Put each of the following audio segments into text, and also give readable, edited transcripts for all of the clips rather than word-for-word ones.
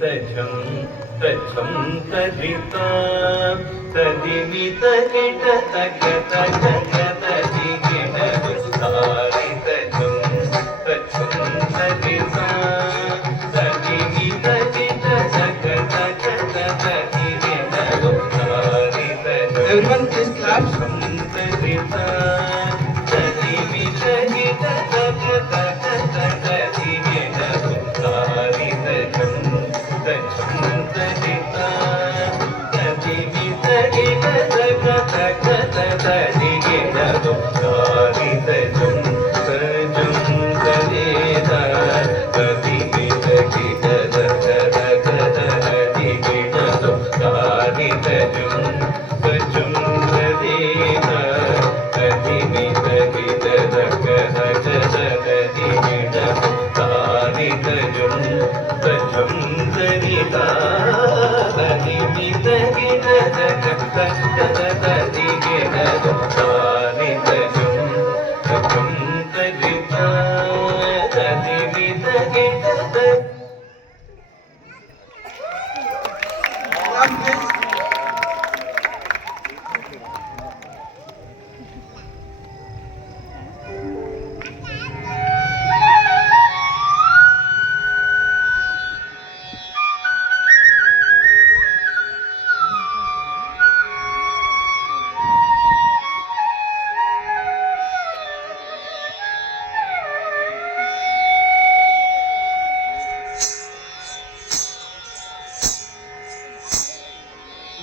तजं तजं तदिता तदिमित kit तक तक तदिगिण तारि तजं तजं तदिता तदिमित kit तक तक तदिगिण तारि तजं Everyone please clap. तदिता तदिमित किट तक तक तदिगिण तारि तजं तजं तदिता तदिमित किट तक तक तदिगिण तारि तजं तजं तदिता तदिमित किट तक तक तदिगिण तारि तजं तजं तदिता तदिमित किट तक तक तदिगिण तारि तजं तजं तदिता तदिमित किट तक तक तदिगिण तारि तजं तजं तदिता तदिमित किट तक Clap please.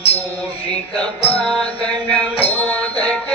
मूषिक वाहन मोदक